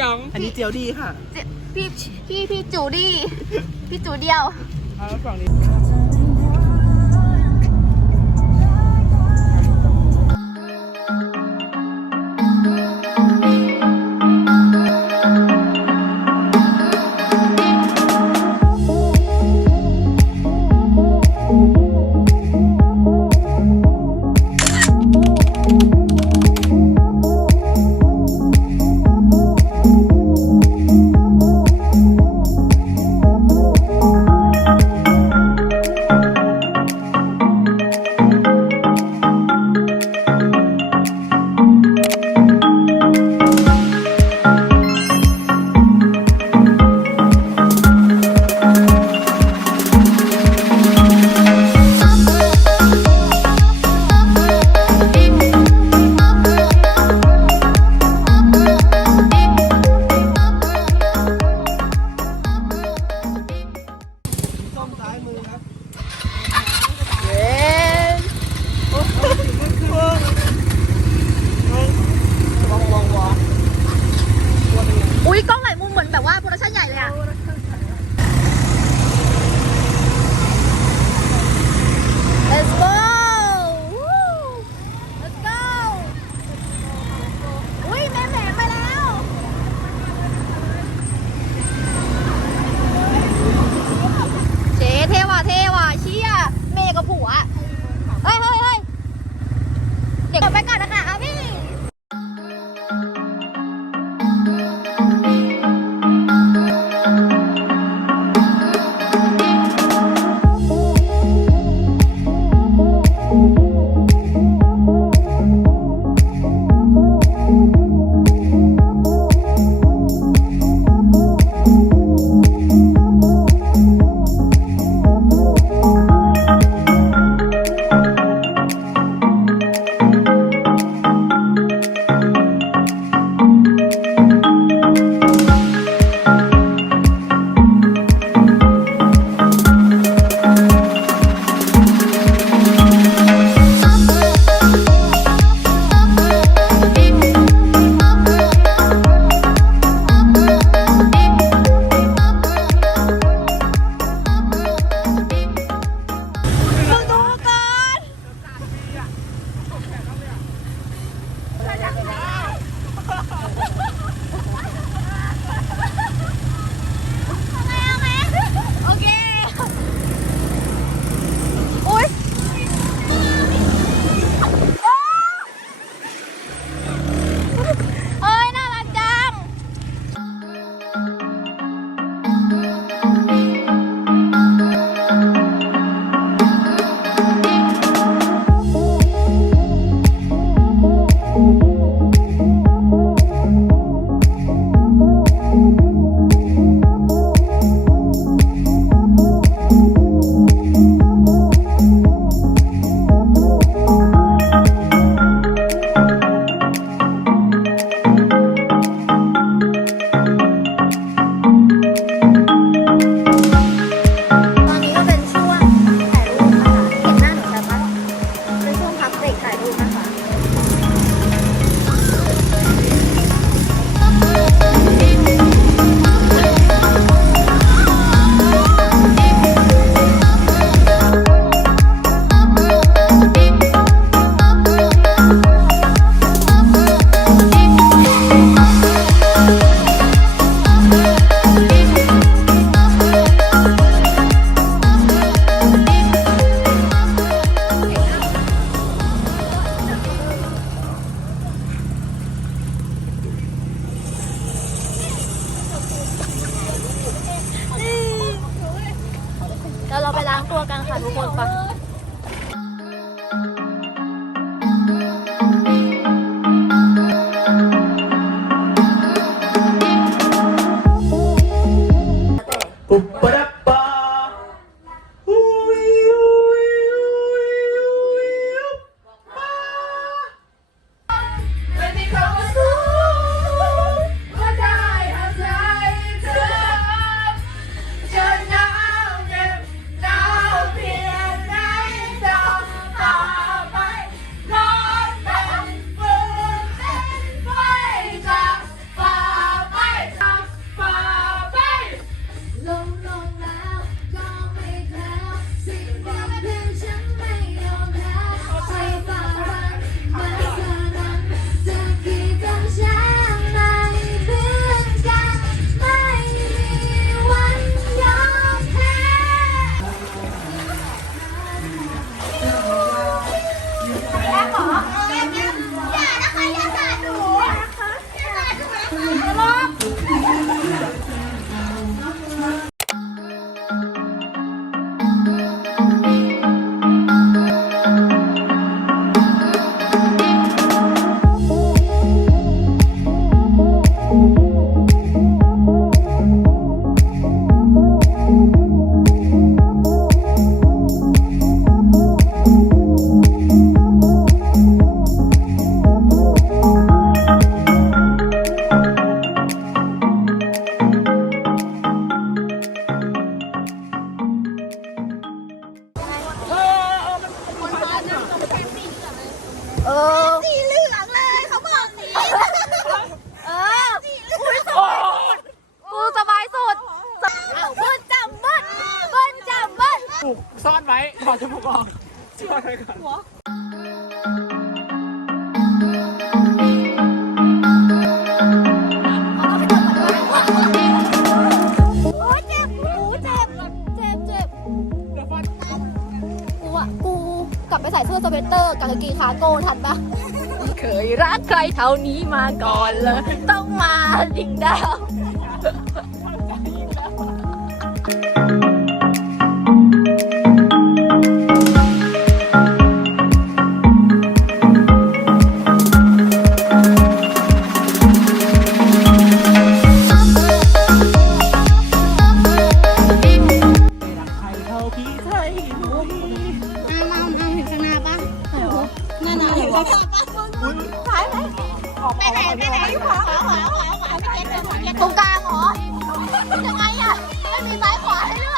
จ่องอันนี้เจียวดีค่ะ พี่พี่พี่จูดี้พี่จูเดียว เอาแล้วฝั่งนี้น กูกลับไปใส่เสื้อสเวตเตอร์กับกางเกงขาโก้ทันปะเคยรักใครเท่านี้มาก่อนเลย ต้องมาดิงดาว นั่นน่ะเห็นปะออกไปไหนไปไหนขวาขวาขวาขวาขวาตรงกลางเหรอยังไงอะไม่มีซ้ายขวาให้เลือก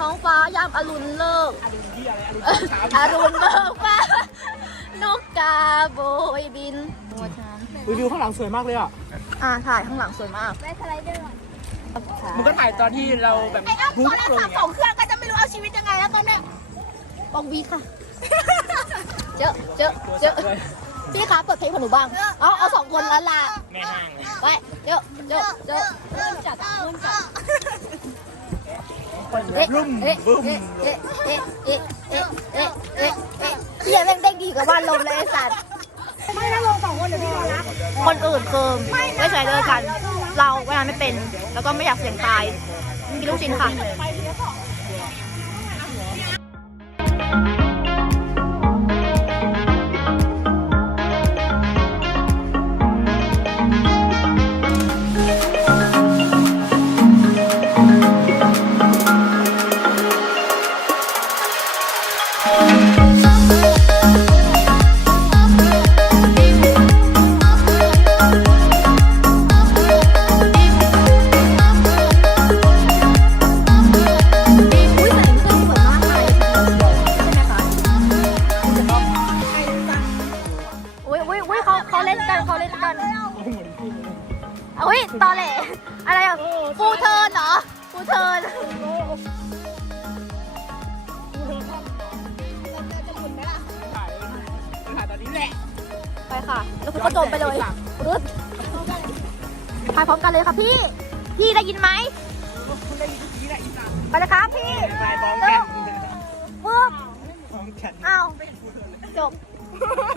ท้องฟ้ายามอรุณเลิกอะไรที่อะไรอะไรเช้าอรุณเบิกฟ้านกกาโบยบินอุ้ยวิวข้างหลังสวยมากเลยอะ อ่าถ่ายข้างหลังสวยมากได้สไลเดอร์มึงก็ถ่ายตอนที่เราแบบไอ้อ้ำฮุโทกรลงศัพท์เนี่ยสองเครื่องก็จะไม่รู้เอาชีวิตยังไงแล้วตอนเนี้ยปองวีค่ะ เจอเจอเจอพี่คะเปิดเพลงของหนูบ้าง เอาเอาสองคนแล้วล่ะแม่ห้างเลยไปเจอเจอเจอรุ่นจัดรุ่นจัด คนเอ๊ะ รุ่มเอ๊ะ บึ้มเอ๊ะ เอ๊ะ เอ๊ะ เอ๊ะ เอ๊ะ เอ๊ะ เอ๊ะเฮียแม่งได้ดีกว่าบ้านลมเลยไอ้สัตว์ ไม่ถ้าลงสองคนเดี๋ยวพี่รอรับคนอื่นคือไม่ใช่เลิกกัน เราเวลาไม่เป็น แล้วก็ไม่อยากเสี่ยงตายกินลูกชิ้นค่ะ ค่ะ แล้วคุณก็จมไปเลยรึดถ่ายพร้อมกันเลยค่ะพี่ พี่ได้ยินไหมคุณได้ยินที่ไหนอีสานไปเลยครับพี่ลายบ้องแก่นปึ๊บบ้องแก่นอ้าวจบ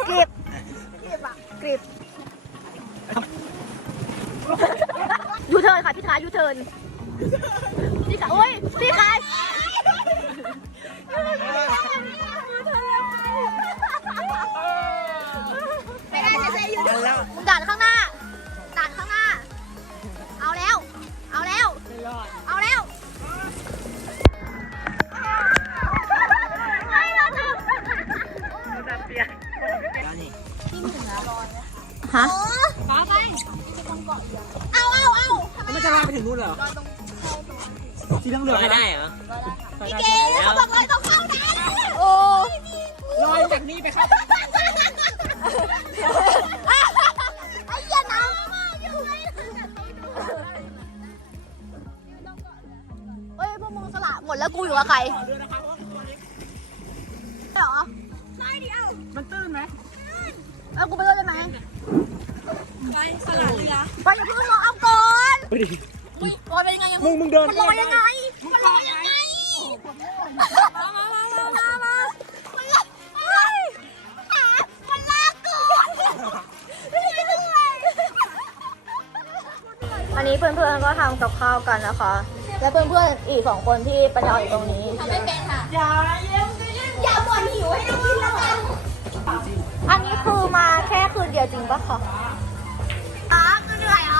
กริบกริบอะกริบยูเทิร์นค่ะพี่คะยูเทิร์นพี่คะโอ้ยพี่คะ พี่เก๋เขาบอกเลยต้องเข้านะโอ้ลอยจากนี่ไปเข้าไอ้เหี้ยน้ำมาอยู่ไงเฮ้ยพวกมึงสละหมดแล้วกูอยู่กับใครเรือนะคะเพราะว่าตัวนี้เหรอมันตื้นไหมแล้วกูไปด้วยได้ไหมไปสลัดเรือไปอย่าเพิ่งรอเอาก่อนไปดิอุ้ยลอยไปยังไงอะมึงมึงเดินมันลอยยังไง ก็ทำกับข้าวกันนะคะ และเพื่อนๆอีกสองคนที่ปัญญอยู่ตรงนี้ ทำไม่เป็นค่ะ อย่าเย็เอย่าบ่นหิวให้เรางกินแล้วกันอันนี้คือมาแค่คืนเดียวจริงปะคะอ๋อคือเหนื่อยอ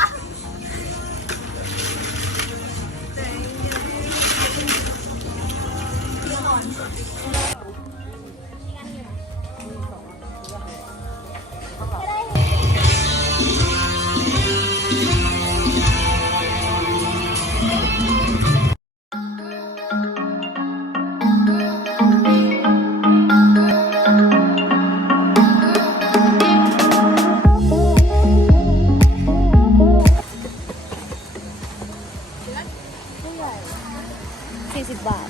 40 บาท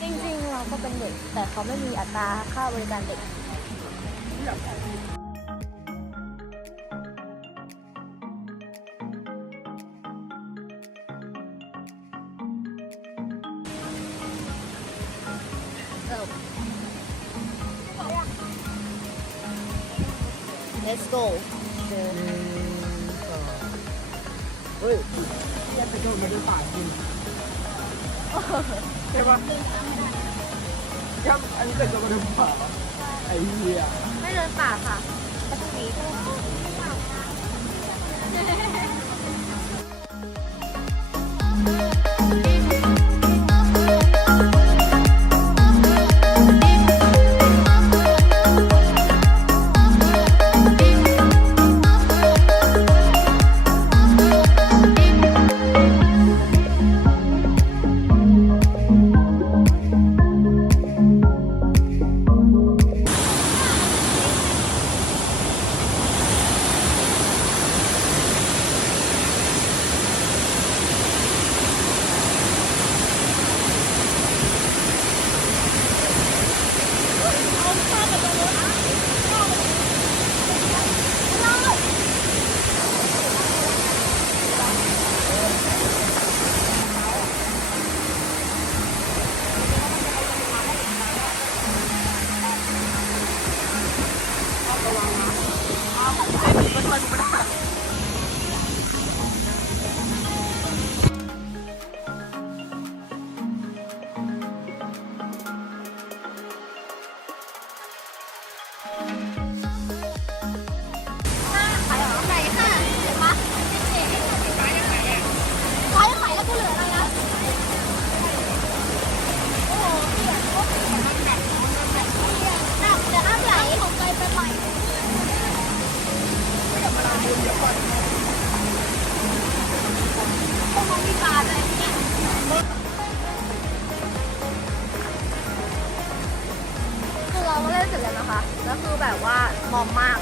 จริงๆเราก็เป็นเด็ก แต่เขาไม่มีอัตราค่าบริการเด็กาดูป่าจริงใช่ปะครับอันนี้เป็นโดนมาดูป่าไอ้เหี้ยไม่เดินป่าค่ะไปตรงนี้ข คือเราก็เล่นเสร็จแล้วนะคะ แล้วคือแบบว่ามอมมาก